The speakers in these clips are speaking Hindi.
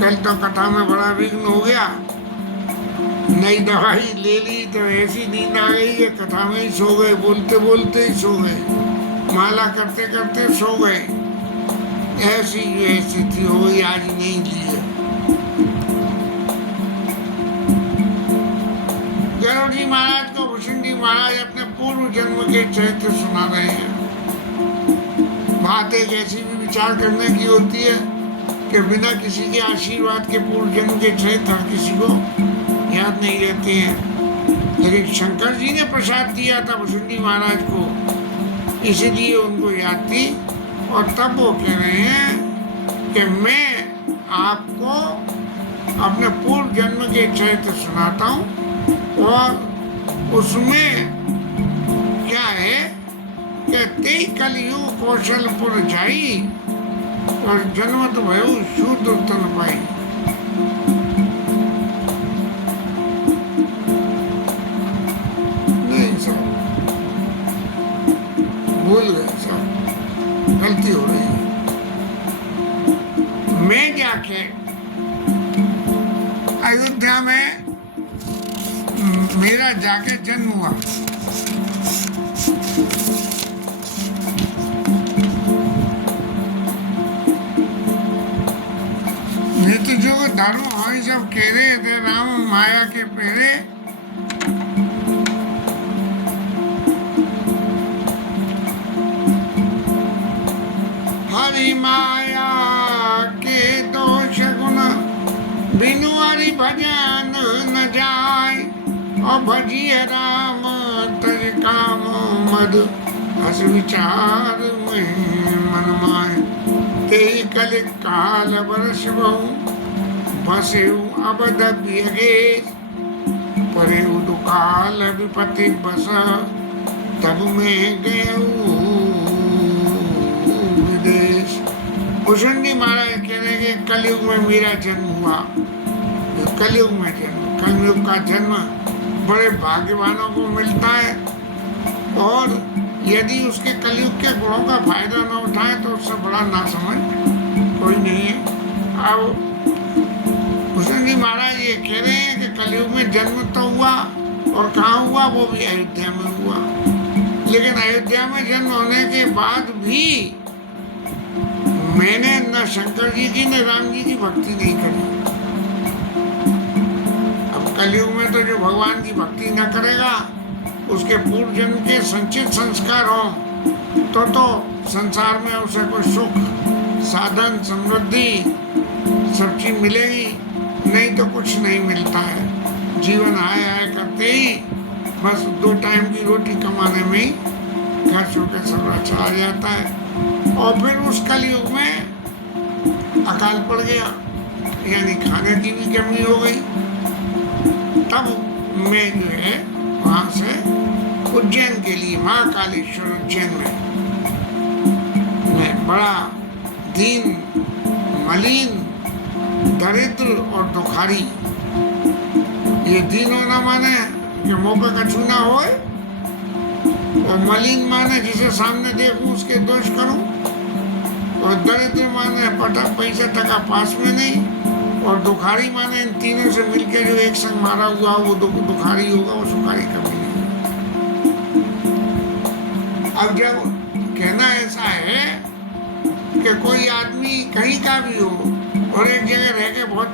कल तो कथा में बड़ा विघ्न हो गया, नई दवाई ले ली तो ऐसी नींद आ गई कि कथा में ही सो गए, बोलते बोलते ही सो गए, माला करते करते सो गए। ऐसी स्थिति हो गई, आज नहीं ली है। गरुड़ जी महाराज को भूषण जी महाराज अपने पूर्व जन्म के चरित्र सुना रहे हैं। बात एक ऐसी भी विचार करने की होती है कि बिना किसी के आशीर्वाद के पूर्व जन्म के चरित्र हर किसी को याद नहीं रहते हैं, लेकिन शंकर जी ने प्रसाद दिया था भूषण जी महाराज को, इसलिए उनको याद थी। और तब वो कह रहे हैं कि मैं आपको अपने पूर्व जन्म के चरित्र सुनाता हूँ, और उसमें क्या है कि ते कलियुग कौशलपुर जाई और जन्मत भयो शूद्र तन पाई। नहीं सर, भूल गए सर, गलती हो रही है। मैं जाके अयोध्या में मेरा जाके जन्म हुआ। नीति जो धर्म हमारी सब कह रहे थे, राम माया के पेरे हरि माया के दोष गुण बिनु हरि भजन न जाय, और भजिए राम तज काम मद हस विचार में मन माय। ते कल काल बरस बहु बसेउ अबध बियगेश, परेउ दुकाल विपति बस तब में गयऊ विदेश। भूषण जी महाराज कह रहे कि कलयुग में मेरा जन्म हुआ। कलयुग में जन्म, कलयुग का जन्म बड़े भाग्यवानों को मिलता है, और यदि उसके कलयुग के गुणों का फायदा न उठाए तो उससे बड़ा नासमझ कोई नहीं है। अब भूषण जी महाराज ये कह रहे हैं कि कलयुग में जन्म तो हुआ, और कहाँ हुआ, वो भी अयोध्या में हुआ। लेकिन अयोध्या में जन्म होने के बाद भी मैंने न शंकर जी की न राम जी की भक्ति नहीं करी। अब कलयुग में तो जो भगवान की भक्ति न करेगा, उसके पूर्व जन्म के संचित संस्कार हो तो संसार में उसे कोई सुख, साधन, समृद्धि सब चीज मिलेगी, नहीं तो कुछ नहीं मिलता है। जीवन आए करते ही बस 2 टाइम की रोटी कमाने में ही खर्च होकर सब चला जाता है। और फिर उस कलयुग में अकाल पड़ गया, यानी खाने की भी कमी हो गई। तब मैं जो है वहाँ से उज्जैन के लिए, महाकालेश्वर उज्जैन में, मैं बड़ा दीन, मलिन, दरिद्र और दुखारी। ये दीन होना माने कि मौका का छूना हो, और मलिन माने जिसे सामने देखूं उसके दोष करूं, और दरिद्र माने पैसा टका पास में नहीं, और दुखारी माने इन तीनों से मिलकर जो एक संग मारा हुआ वो दुखारी होगा, वो सुखारी कभी नहीं। अब जब कहना ऐसा है कि कोई आदमी कहीं का भी हो और एक जगह रह के बहुत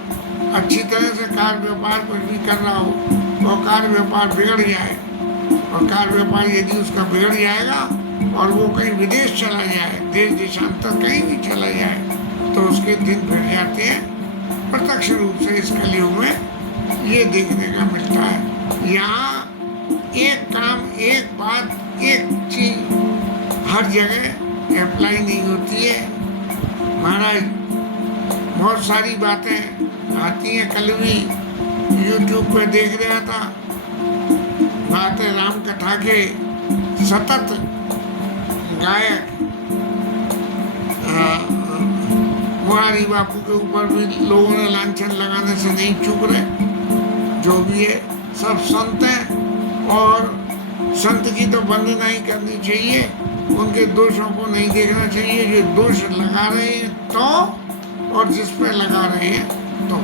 अच्छी तरह से कार व्यापार कुछ भी कर रहा हो, और कार व्यापार बिगड़ जाए, और कार व्यापार यदि उसका बिगड़ जाएगा और वो कहीं विदेश चला जाए, देश देशांतर कहीं भी चला जाए, तो उसके दिन फिर जाते हैं। प्रत्यक्ष रूप से इस कलयुग में ये देखने का मिलता है। यहाँ एक काम, एक बात, एक चीज हर जगह अप्लाई नहीं होती है। महाराज बहुत सारी बातें आती हैं, कल भी यूट्यूब पर देख रहा था, बातें राम कथा के सतत गायक मुरारी बापू के ऊपर भी लोगों ने लांछन लगाने से नहीं चूक रहे। जो भी है सब संत हैं, और संत की तो वंदना ही करनी चाहिए, उनके दोषों को नहीं देखना चाहिए। जो दोष लगा रहे हैं तो, और जिस पे लगा रहे हैं तो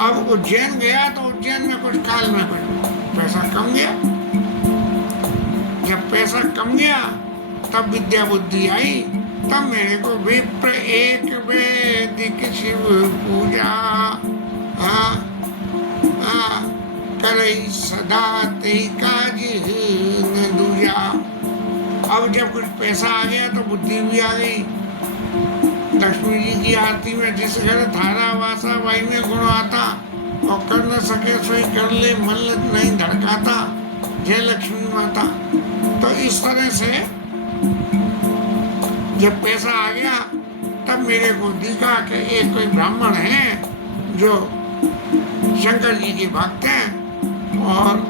अब उज्जैन गया तो उज्जैन में कुछ काल में कुछ पैसा कम गया। जब पैसा कम गया तब विद्या बुद्धि आई, तब मेरे को विप्र एक वैदिक शिव पूजा करई सदा ते काज न दूजा। अब जब कुछ पैसा आ गया तो बुद्धि भी आ गई। लक्ष्मी जी की आरती में जिस घर थारा वासा वाई में गुण आता, और कर न सके सोई कर ले मन नहीं धड़काता, जय लक्ष्मी माता। तो इस तरह से जब पैसा आ गया तब मेरे को दिखा कि एक कोई ब्राह्मण है जो शंकर जी के भक्त हैं, और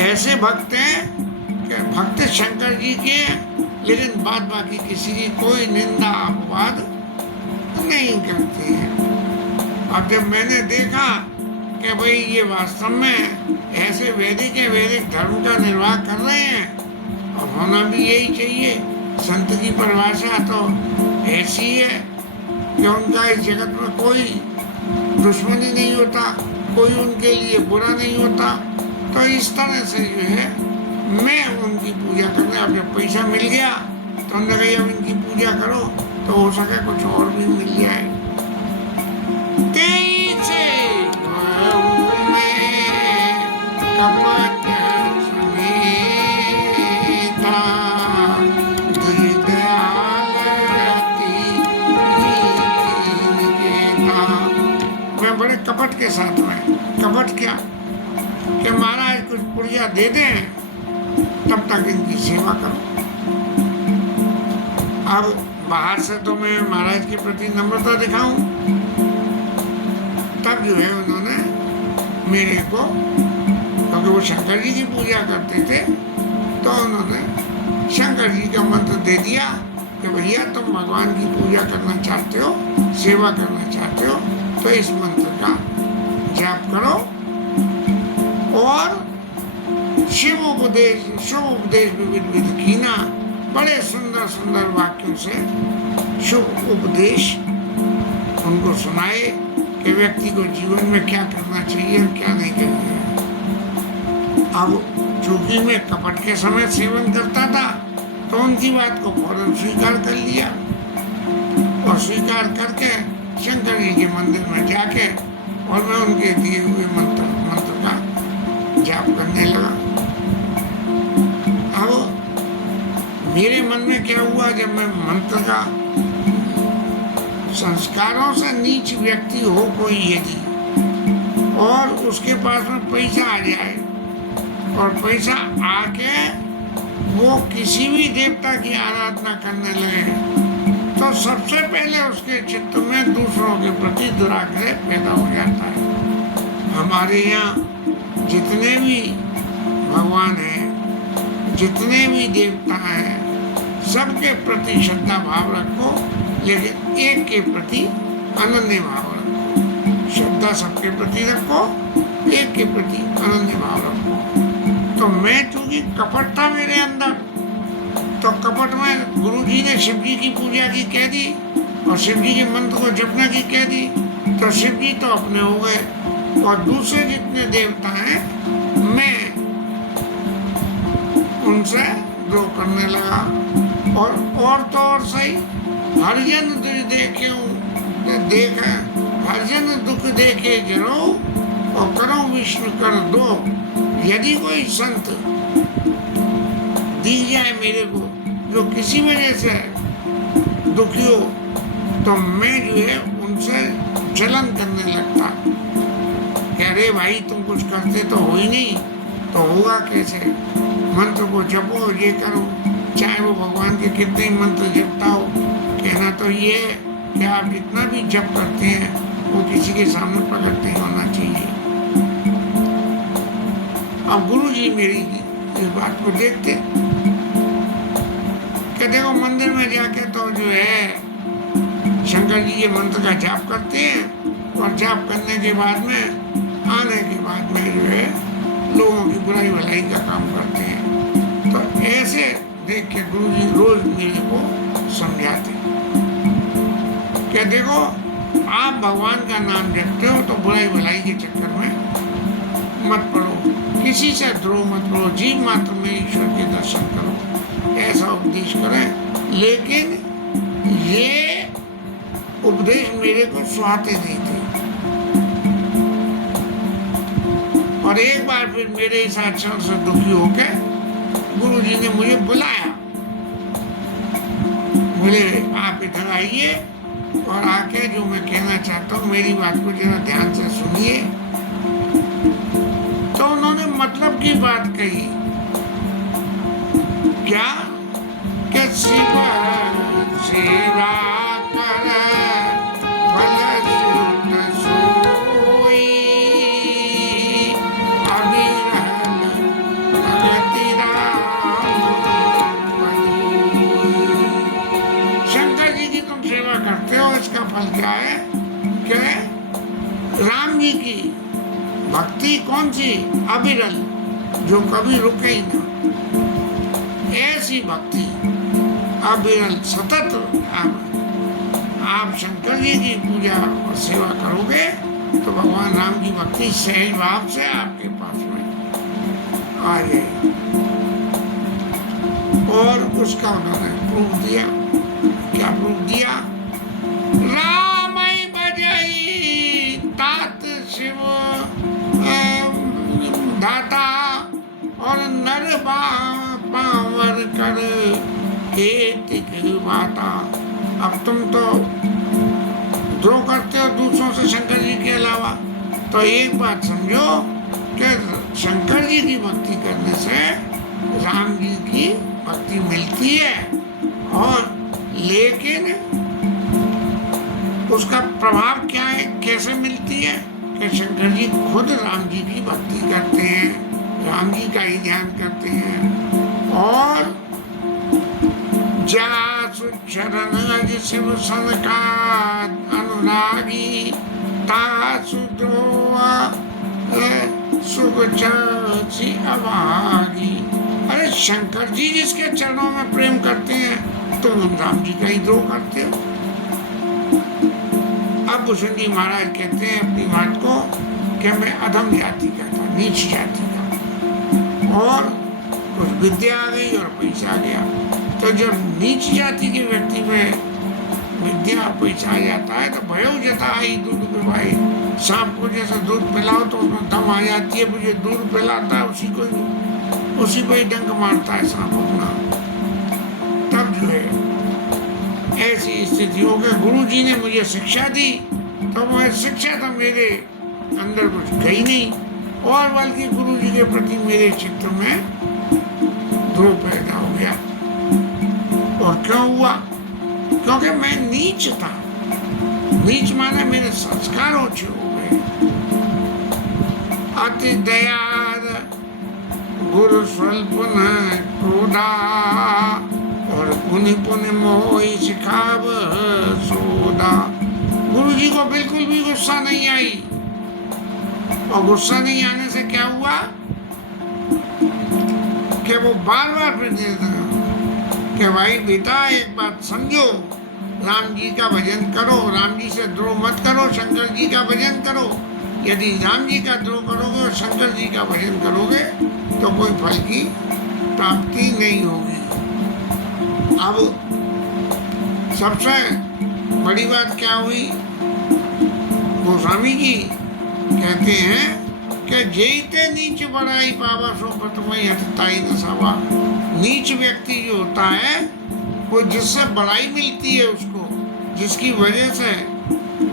ऐसे भक्त हैं कि भक्त शंकर जी के, लेकिन बाद बाकी किसी की कोई निंदा अपवाद नहीं करते हैं। अब जब मैंने देखा कि भाई ये वास्तव में ऐसे वैदिक धर्म का निर्वाह कर रहे हैं, और होना भी यही चाहिए। संत की परिभाषा तो ऐसी है कि उनका इस जगत में कोई दुश्मनी नहीं होता, कोई उनके लिए बुरा नहीं होता। तो इस तरह से जो है मैं उनकी पूजा करने, अब जब पैसा मिल गया तो उन्होंने कहा अब इनकी पूजा करो तो हो सके कुछ और भी मिल जाए। मैं बड़े कपट के साथ में, कपट क्या कि महाराज कुछ पुड़िया दे दें तब तक इनकी सेवा करो। अब बाहर से तो मैं महाराज के प्रति नम्रता दिखाऊं, तब जो है उन्होंने मेरे को, क्योंकि वो शंकर जी की पूजा करते थे, तो उन्होंने शंकर जी का मंत्र दे दिया कि भैया तुम भगवान की पूजा करना चाहते हो, सेवा करना चाहते हो, तो इस मंत्र का जाप करो और शिव उपदेश विविध विध कीना। बड़े सुंदर सुंदर वाक्यों से शुभ उपदेश उनको सुनाए कि व्यक्ति को जीवन में क्या करना चाहिए और क्या नहीं करना है। अब चूंकि मैं कपट के समय सेवन करता था तो उनकी बात को फौरन स्वीकार कर लिया, और स्वीकार करके शंकर जी के मंदिर में जाके और मैं उनके दिए हुए मंत्र का जाप करने लगा। अब मेरे मन में क्या हुआ, जब मैं मंत्र का, संस्कारों से नीच व्यक्ति हो कोई यदि, और उसके पास में पैसा आ जाए और पैसा आके वो किसी भी देवता की आराधना करने लगे, तो सबसे पहले उसके चित्त में दूसरों के प्रति दुराग्रह पैदा हो जाता है। हमारे यहाँ जितने भी भगवान हैं, जितने भी देवता हैं, सबके प्रति श्रद्धा भाव रखो, लेकिन एक के प्रति अनन्य भाव रखो। श्रद्धा सबके प्रति रखो, एक के प्रति अनन्य भाव रखो। तो मैं चूंकि कपट था मेरे अंदर, तो कपट में गुरु जी ने शिव जी की पूजा की कह दी और शिव जी के मंत्र को जपने की कह दी, तो शिव जी तो अपने हो गए, और दूसरे जितने देवता हैं मैं उनसे द्रोह करने लगा। और तो और सही, हरिजन देखे हरिजन दुख देखे जरो, और करो विष्णु कर दो। यदि कोई संत दी जाए मेरे को जो किसी वजह से दुखी हो, तो मैं जो है उनसे जलन करने लगता कि अरे भाई तुम कुछ करते तो हो ही नहीं, तो होगा कैसे। मंत्र को जपो, ये करो, चाहे वो भगवान के कितने मंत्र जपता हो। कहना तो ये है कि आप जितना भी जप करते हैं वो किसी के सामने प्रकट नहीं होना चाहिए। अब गुरु जी मेरी इस बात को देखते कि देखो मंदिर में जाके तो जो है शंकर जी के मंत्र का जाप करते हैं, और जाप करने के बाद में आने के बाद में जो है लोगों की बुराई भलाई का काम करते हैं। तो ऐसे देख के गुरु जी रोज मेरे को समझाते कि देखो आप भगवान का नाम जपते हो तो बुराई भलाई के चक्कर में मत पड़ो, किसी से द्रोह मत करो, जीव मात्र में ईश्वर के दर्शन करो, ऐसा उपदेश करें। लेकिन ये उपदेश मेरे को सुहाते नहीं थे। और एक बार फिर मेरे इस आचरण से दुखी होकर गुरुजी ने मुझे बुलाया, बोले आप इधर आइए और आके जो मैं कहना चाहता हूँ मेरी बात को जरा ध्यान से सुनिए। तो उन्होंने मतलब की बात कही, क्या कि शिव सेवा कर फल सुत सोई, अविरल भगति राम पदोई। शंकर जी की तुम सेवा करते हो, इसका फल क्या है कि राम जी की भक्ति कौन सी? अविरल, जो कभी रुके ही ना, ऐसी भक्ति अविरल सतत आप शंकर जी की पूजा और सेवा करोगे तो भगवान राम की भक्ति सहज भाव से आपके पास में आ जाएगी। और उसका उन्होंने प्रूफ दिया। क्या प्रूफ दिया? राम बजई तात शिव दाता और नर पावर कर एक बाता। अब तुम तो द्रोह करते हो दूसरों से शंकर जी के अलावा, तो एक बात समझो कि शंकर जी की भक्ति करने से राम जी की भक्ति मिलती है, और लेकिन उसका प्रभाव क्या है, कैसे मिलती है कि शंकर जी खुद राम जी की भक्ति करते हैं, राम जी का ही ध्यान करते हैं। और जासु चरण अज शिव सन का अनुरागी, तासु द्रोह सुख ची अभागी। अरे शंकर जी जिसके चरणों में प्रेम करते हैं तो राम जी का ही द्रोह करते हो। अब भूषण जी महाराज कहते हैं अपनी बात को कि मैं अधम जाति का था, नीच जाति का, और कुछ विद्या आ गई और पैसा आ गया। तो जब नीच जाति के व्यक्ति में विद्या पैसा आ जाता है तो भयो जता आई दूध पिलाए। सांप को जैसे दूध पिलाओ तो उसमें दम आ जाती है, मुझे दूध पिलाता है उसी को ही डंक मारता है सांप अपना। तब जो है ऐसी स्थिति हो गई। गुरु जी ने मुझे शिक्षा दी तो वह शिक्षा तो मेरे अंदर कुछ गई नहीं, और बल्कि गुरु जी के प्रति मेरे चित्त में द्रोह पैदा हो गया। और क्यों हुआ? क्योंकि मैं नीच था। नीच माने मेरे संस्कार ओछे हो गए। अति दयाद गुरु स्वल्प न क्रोधा, और पुनि पुनि मोहि सिखाव सोदा। गुरु जी को बिल्कुल भी गुस्सा नहीं आई, और गुस्सा नहीं आने से क्या हुआ कि वो बार बार फिर कि भाई बेटा एक बात समझो, राम जी का भजन करो, राम जी से द्रोह मत करो, शंकर जी का भजन करो। यदि राम जी का द्रोह करोगे और शंकर जी का भजन करोगे तो कोई फल की प्राप्ति नहीं होगी। अब सबसे बड़ी बात क्या हुई, गोस्वामी जी कहते हैं कि जेते नीच बड़ाई पावा सो प्रथमई हठताई न सावा। नीच व्यक्ति जो होता है वो जिससे बड़ाई मिलती है उसको, जिसकी वजह से,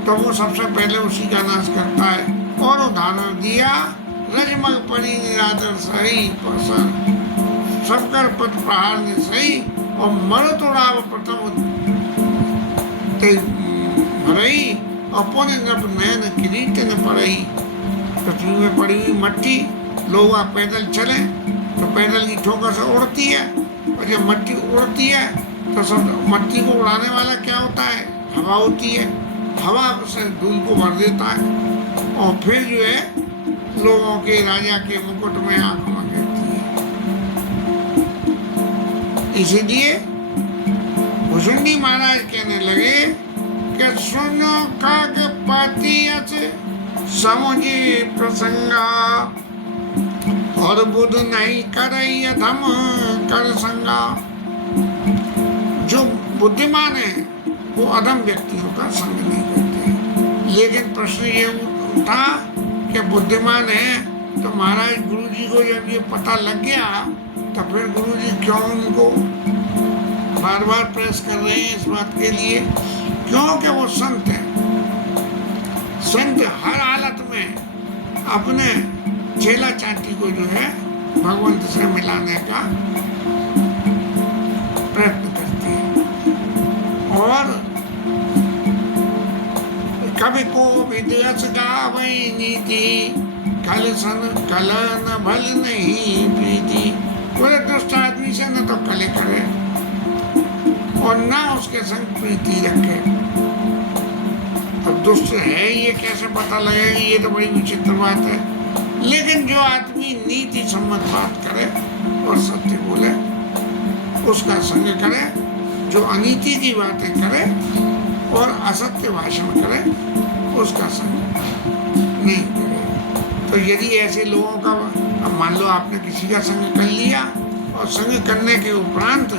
तो वो सबसे पहले उसी का नाश करता है। और उदाहरण दिया रजमग परी निरादर सही पसन, सबकर पद प्रहार ने सही, और मर तोड़ाव प्रथम भरई, अपने नभ नयन किरीट न पड़ई। पृथ्वी में पड़ी हुई मट्टी, लोग पैदल चले तो पैदल की ठोकर से उड़ती है, और जब मट्टी उड़ती है तो सब मट्टी को उड़ाने वाला क्या होता है? हवा होती है। हवा से धूल को भर देता है, और फिर जो है लोगों के, राजा के मुकुट में आंखों गिरती है। इसीलिए भूषण जी महाराज कहने लगे કે સુનો કાગ પાતી আছে સમજી પ્રસંગા और बुध नहीं करई अधम कर संगा। जो बुद्धिमान है वो अधम व्यक्तियों का संग नहीं करते। लेकिन प्रश्न ये उठा कि बुद्धिमान है तो महाराज गुरु जी को जब ये पता लग गया तो फिर गुरु जी क्यों उनको बार बार प्रेस कर रहे हैं इस बात के लिए? क्योंकि वो संत है। संत हर हालत में अपने चेला चाटी को जो है भगवंत से मिलाने का प्रयत्न करते हैं। और कभी को विदेश गावई नीति कलन भल नहीं प्रीति। पूरे दुष्ट आदमी से न तो कले करे और ना उसके संग प्रीति रखे। अब दुष्ट है ये कैसे पता लगेगा? ये तो बड़ी विचित्र बात है। लेकिन जो आदमी नीति सम्मत बात करे और सत्य बोले उसका संग करे, जो अनीति की बातें करे और असत्य भाषण करे उसका संग नहीं करे। तो यदि ऐसे लोगों का, अब मान लो आपने किसी का संग कर लिया और संग करने के उपरांत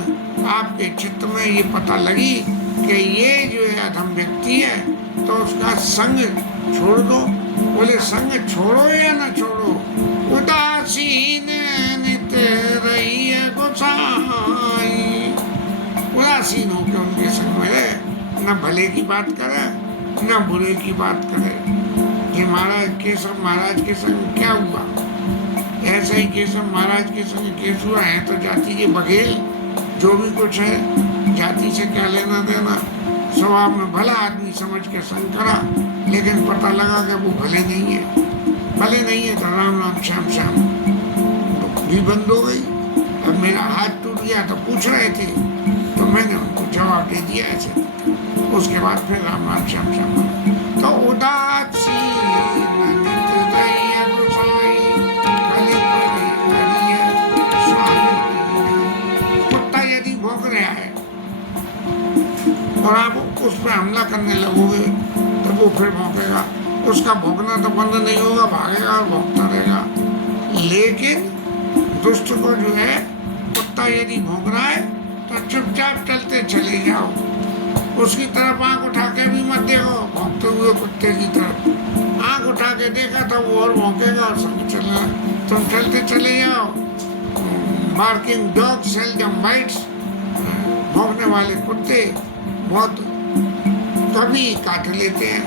आपके चित्त में ये पता लगी कि ये जो है अधम व्यक्ति है तो उसका संग छोड़ दो। बोले संग छोड़ो या न छोड़ो, उदासीन नित रहिए गोसाई। उदासीन होकर उनके संग में रहे, न भले की बात करे न बुरे की बात करे। ये महाराज केशव महाराज के संग क्या हुआ? ऐसा ही केशव महाराज के संग केस हुआ है तो जाति के बघेल जो भी कुछ है, जाति से क्या लेना देना। स्वभाव में भला आदमी समझ के संग करा, लेकिन पता लगा कि वो भले नहीं है। भले नहीं है तो राम राम श्याम श्याम भी बंद हो गई। अब मेरा हाथ टूट गया तो पूछ रहे थे तो मैंने उनको जवाब दे दिया ऐसे। उसके बाद फिर राम राम श्याम श्याम। तो कुत्ता यदि भौंक रहा है और आप उस पर हमला करने लगोगे तो वो फिर भौंकेगा। उसका भौंकना तो बंद नहीं होगा, भागेगा और भौंकता रहेगा। लेकिन दुष्ट को जो है कुत्ता यदि भौंक रहा है तो चुपचाप चलते चले जाओ, उसकी तरफ आंख उठा के भी मत देखो भौंकते हुए कुत्ते की तरफ। आंख उठा के देखा तो वो और भौंकेगा और संग चलेगा। तुम चलते चले जाओ। Barking dog seldom bites. भौंकने वाले कुत्ते बहुत कभी काट लेते हैं।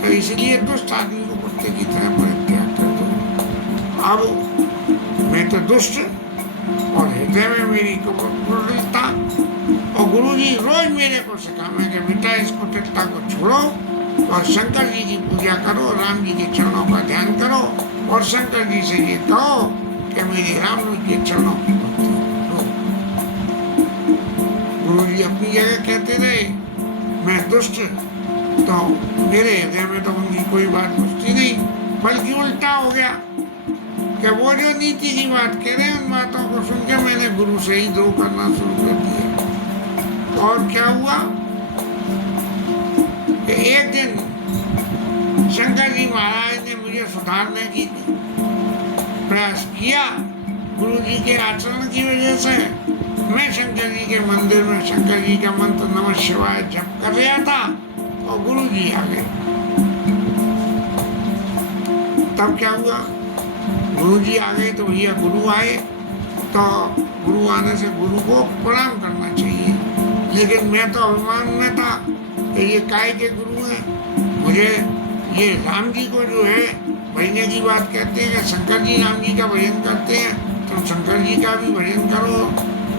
तो इसलिए दुष्ट आदमी को कुत्ते की तरह परित्याग कर दो। अब मैं तो दुष्ट और हृदय में मेरी कुटिलता, और गुरुजी रोज मेरे को सिखा मैं कि बेटा इस कुटिलता को छोड़ो और शंकर जी की पूजा करो, राम जी के चरणों का ध्यान करो और शंकर जी से ये कहो कि मेरे राम जी के चरणों की भक्ति करो। गुरुजी अपनी जगह कहते रहे मैं दुष्ट, तो मेरे हृदय में तो उनकी कोई बात घुसती नहीं, बल्कि उल्टा हो गया कि वो जो नीति की बात कह रहे हैं उन बातों को सुन के मैंने गुरु से ही द्रोह करना शुरू कर दिया। और क्या हुआ कि एक दिन शंकर जी महाराज ने मुझे सुधारने की प्रयास किया। गुरु जी के आचरण की वजह से मैं शंकर जी के मंदिर में शंकर जी का मंत्र नमः शिवाय जप कर रहा था और गुरु जी आ गए। तब क्या हुआ? गुरु जी आ गए तो भैया गुरु आए, तो गुरु आने से गुरु को प्रणाम करना चाहिए। लेकिन मैं तो अभिमान में था कि ये काय के गुरु हैं। मुझे ये राम जी को जो है भजने की बात कहते हैं कि शंकर जी राम जी का भजन करते हैं, तुम शंकर जी का भी भजन करो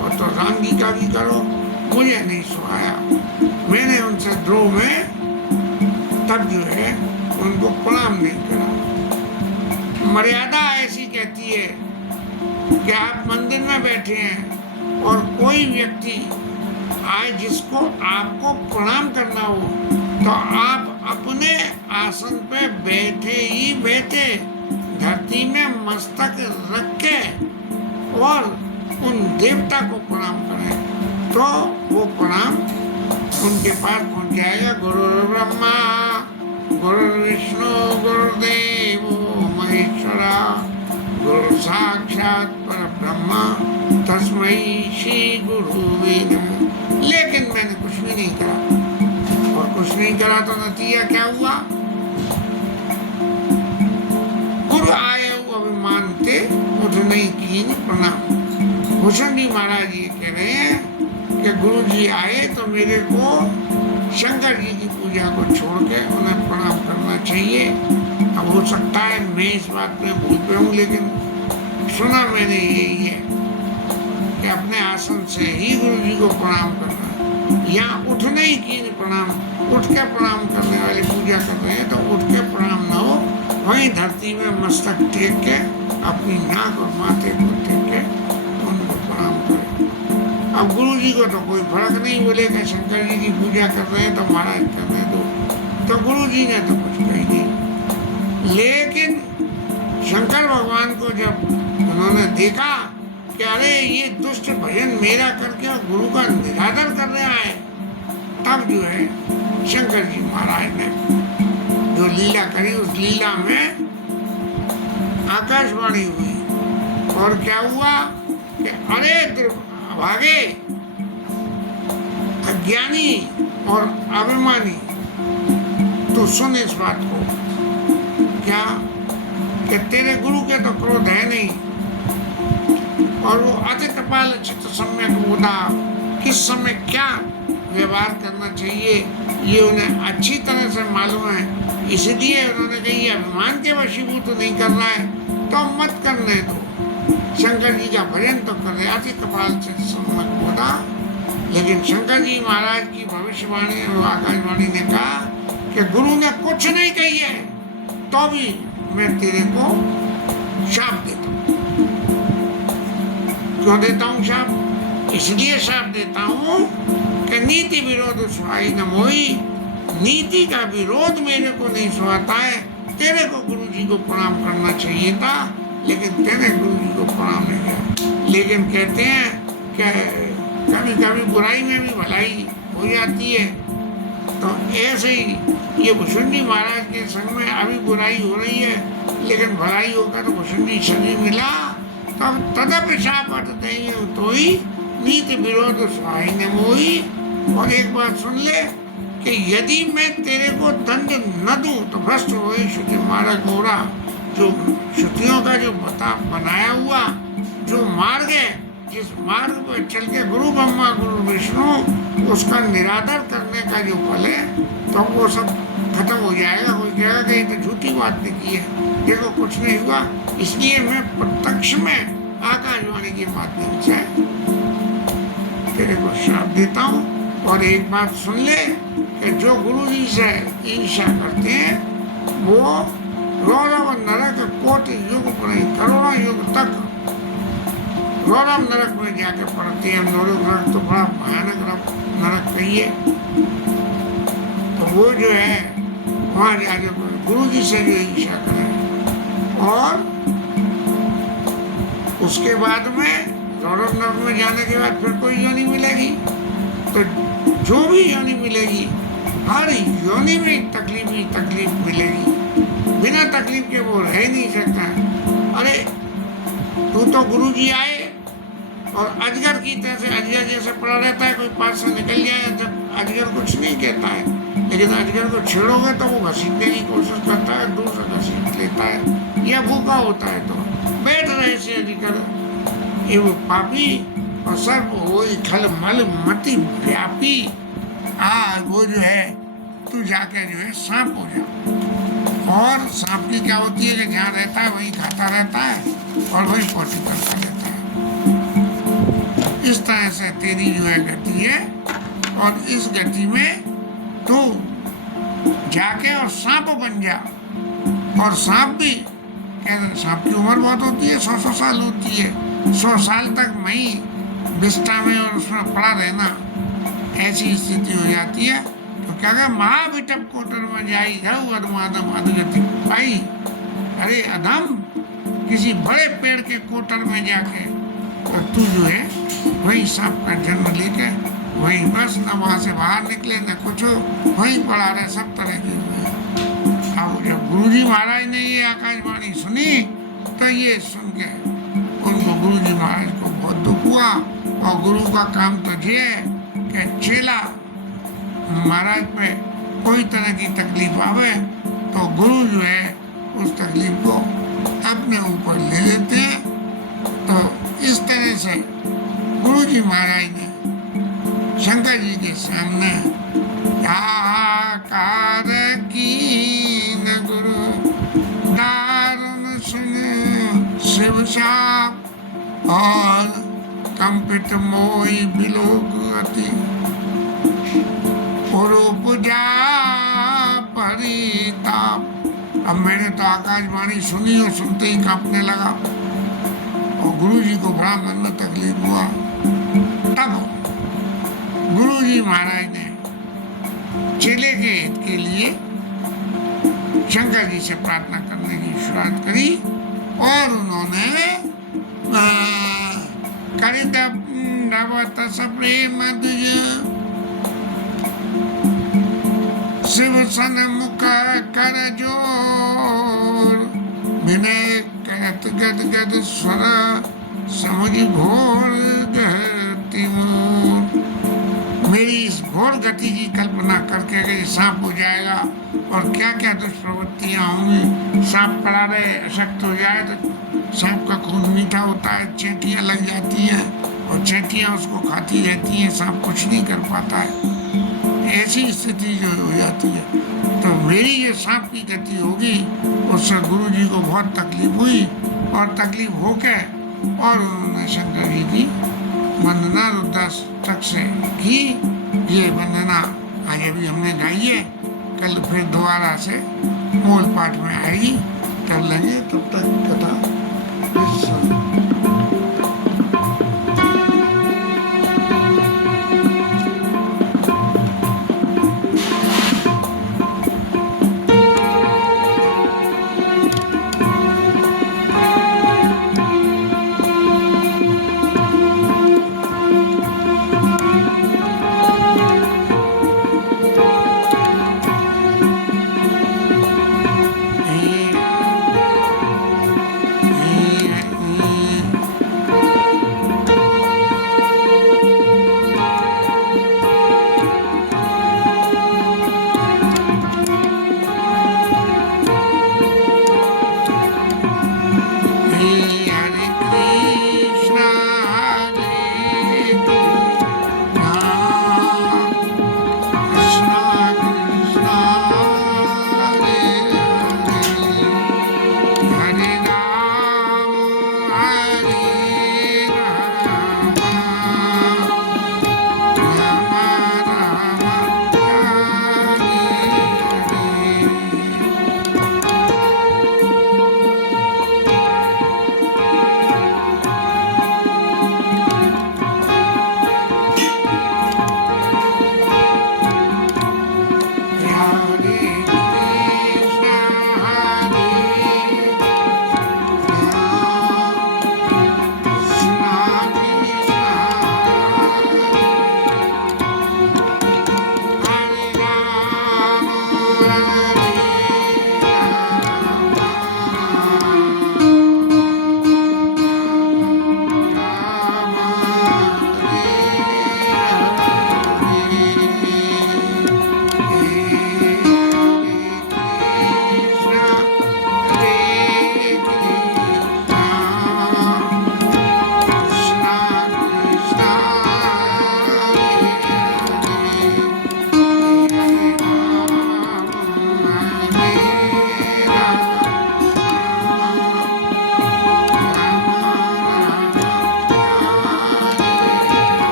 और तो राम जी का भी करो। मुझे नहीं सुहाया। मैंने उनसे द्रोह में तब जो है उनको प्रणाम नहीं करा। मर्यादा ऐसी कहती है कि आप मंदिर में बैठे हैं और कोई व्यक्ति आए जिसको आपको प्रणाम करना हो तो आप अपने आसन पे बैठे ही बैठे धरती में मस्तक रख के और उन देवता को प्रणाम करें तो वो प्रणाम उनके पास पहुंच जाएगा। गुरु ब्रह्मा गुरु विष्णु गुरुदेव महेश्वरा गुरु साक्षात पर ब्रह्मा तस्मै श्री गुरुवे नमः। लेकिन मैंने कुछ भी नहीं करा, और कुछ नहीं करा तो नतीजा क्या हुआ? गुरु आए अभिमान थे उठ नहीं की प्रणाम। भूषण जी महाराज ये कह रहे हैं कि गुरु जी आए तो मेरे को शंकर जी की पूजा को छोड़ के उन्हें प्रणाम करना चाहिए। अब हो सकता है मैं इस बात में भूल पे हूँ, लेकिन सुना मैंने यही है कि अपने आसन से ही गुरु जी को प्रणाम करना। यहाँ उठने ही की प्रणाम, उठ के प्रणाम करने वाले पूजा कर रहे हैं तो उठ के प्रणाम ना हो, वहीं धरती में मस्तक टेक के अपनी नाक और माथे को टेक के उनको प्रणाम करें। अब गुरु जी को तो कोई फर्क नहीं, बोले कि शंकर जी की पूजा कर रहे हैं तो महाराज करने दो, तो गुरु जी ने तो कुछ कही नहीं। लेकिन शंकर भगवान को जब उन्होंने देखा कि अरे ये दुष्ट भजन मेरा करके गुरु का निरादर कर रहा है, तब जो है शंकर जी महाराज ने जो लीला करी, उस लीला में आकाशवाणी हुई। और क्या हुआ कि अरे भागे अज्ञानी और अभिमानी, तो सुन इस बात को, क्या कि तेरे गुरु के तो क्रोध है नहीं, और वो अति कृपाल चित्त सम्यक बोधा, किस समय क्या व्यवहार करना चाहिए ये उन्हें अच्छी तरह से मालूम है। इसलिए उन्होंने कही अभिमान के वशीभूत तो नहीं करना है तो मत करने दो, शंकर जी का भजन तो कर रहे, अति कृपाल चित्त सम्यक बोधा। लेकिन शंकर जी महाराज की भविष्यवाणी और आकाशवाणी ने कहा कि गुरु ने कुछ नहीं कही है तो भी मैं तेरे को शाप देता हूँ। क्यों देता हूँ शाप? इसलिए शाप देता हूँ कि नीति विरोध सुहाई न मोई, नीति का विरोध मेरे को नहीं सुहाता है। तेरे को गुरु जी को प्रणाम करना चाहिए था, लेकिन तेरे गुरु जी को प्रणाम नहीं किया। लेकिन कहते हैं कि कभी कभी बुराई में भी भलाई हो जाती है, तो ऐसे ही ये भूषण जी महाराज के संग में अभी बुराई हो रही है, लेकिन भलाई होकर तो भूषण जी शरीर मिला, तब तदप शाप देंगे तो ही नीति विरोध सुहाई न मोई। और एक बात सुन ले कि यदि मैं तेरे को दंड न दूं तो भ्रष्ट हो श्रुति मार्ग घोड़ा, जो श्रुतियों का जो बनाया हुआ जो मार्ग है, जिस मार्ग पर चल के गुरु ब्रह्मा गुरु विष्णु उसका निरादर करने का जो फल है, तो वो सब खत्म हो जाएगा। कोई कहेगा कि ये तो झूठी बात निकली है, देखो कुछ नहीं हुआ। इसलिए मैं प्रत्यक्ष में आकाशवाणी के माध्यम से तेरे को श्राप देता हूँ। और एक बात सुन ले कि जो गुरु जी से ईर्ष्या करते हैं वो रौरव नरक कोटि युग पड़े, करोड़ों युग तक रौरव नरक में जाके पड़ते हैं। नरक तो बड़ा भयानक नरक कहिए, तो वो जो है वहाँ जाके गुरु जी से जो ईर्ष्या करें, और उसके बाद में रौरव नरक में जाने के बाद फिर कोई योनि मिलेगी, तो जो भी योनि मिलेगी हर योनि में तकलीफ ही तकलीफ मिलेगी, बिना तकलीफ के वो रह नहीं सकता। अरे तू तो गुरु जी आए और अजगर की तरह से अजगर जैसे पड़ा रहता है, कोई पास से निकल जाए जब अजगर कुछ नहीं कहता है, लेकिन अजगर को छेड़ोगे तो वो घसीटने की कोशिश करता है, दूर से घसीट लेता है, या भूखा होता है तो बैठ रहे से अजगर, ये वो पापी और सर्प वो खल मल मति व्यापी, वो जो है तू जाके जो है सांप हो जा। और सांप की क्या होती है कि जहाँ रहता है वही खाता रहता है और वही पोटी करता रहता है। इस तरह से तेरी जो है गति है, और इस गति में तू जाके और सांप बन जा। और सांप भी सांप की उम्र बहुत होती है, 100 साल होती है, 100 साल तक वही विष्ठा में और उसमें पड़ा रहना, ऐसी स्थिति हो जाती है। तो क्या कहा, महाविटप कोटर में जाई घऊ अधमादम अधगति पाई। अरे अधम, किसी बड़े पेड़ के कोटर में जाके तो तू जो है वही सांप का जन्म लेके वही बस न वहां से बाहर निकले न कुछ, वहीं पड़ा रहे, सब तरह के हुए। अब जब गुरु जी महाराज ने ये आकाशवाणी सुनी तो ये सुन के उनको गुरु जी महाराज को बहुत दुख हुआ। और गुरु का काम तो ये है कि चेला महाराज पे कोई तरह की तकलीफ आवे तो गुरु जो है उस तकलीफ को अपने ऊपर ले लेते हैं। तो इस तरह से गुरु जी महाराज ने शंकर जी के सामने हाहाकार कीन गुरु दारुण सुन शिव शाप और कंपित मोहि बिलोक गति उपजा परिताप। अब मैंने तो आकाशवाणी सुनी और सुनते ही कांपने लगा और गुरु जी को बड़ा मन में तकलीफ हुआ। तब गुरु जी महाराज ने चेले के हित के लिए शंकर जी से प्रार्थना करने की शुरुआत करी और उन्होंने प्रेम शिव सन मुख कर जोर विनय कहत गद गद स्वर समझ घोर गति मोर। मेरी इस घोर गति की कल्पना करके अगर सांप हो जाएगा और क्या क्या दुष्प्रवृत्तियां होंगी, सांप पड़ा रहे अशक्त हो जाए तो सांप का खून मीठा होता है, चेंटियां लग जाती हैं और चेंटियां उसको खाती रहती हैं, सांप कुछ नहीं कर पाता है। ऐसी स्थिति जो हो जाती है तो मेरी ये सांप की गति होगी, उससे गुरु जी को बहुत तकलीफ हुई और तकलीफ होके और उन्होंने शंकर जी की वंदना रुद्राष्टक से की। ये वंदना आज अभी हमने गाई है, कल फिर दोबारा से मूल पाठ में आएगी, कर लेंगे। तब तक कथा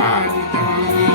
महाराज की